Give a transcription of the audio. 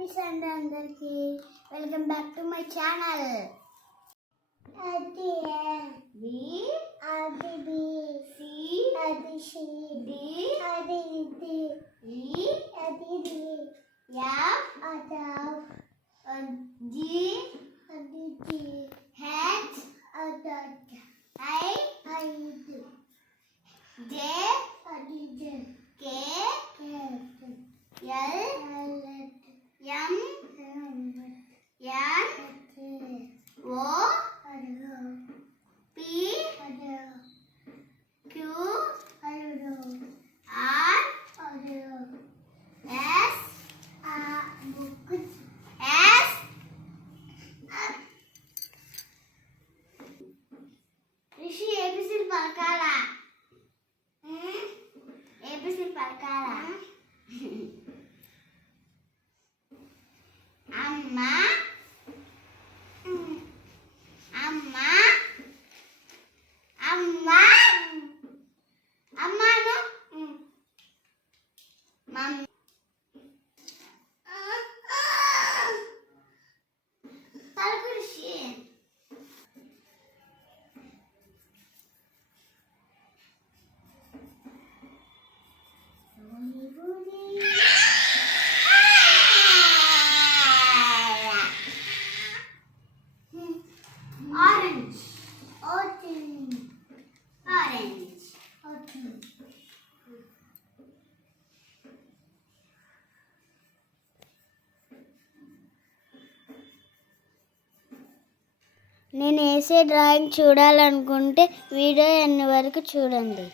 Happy Sunday అందరికి. Welcome back to my channel. అది B అది బి సి అది సి డి అది డి ఈ అది డి ఎఫ్ అది జి అది జి హెచ్ అది ఐ అది జే అది J K L M N O P Q R S S Rishi ABCD పలకాలా? ఏబిసిడి పలకాలా? అమ్మ అమ్మ అమ్మ అమ్మను మమ్మీ పలుకురిషి ఆరెంజ్ ఆరెంజ్ నేను వేసే డ్రాయింగ్ చూడాలనుకుంటే వీడియో ఎన్ని వరకు చూడండి.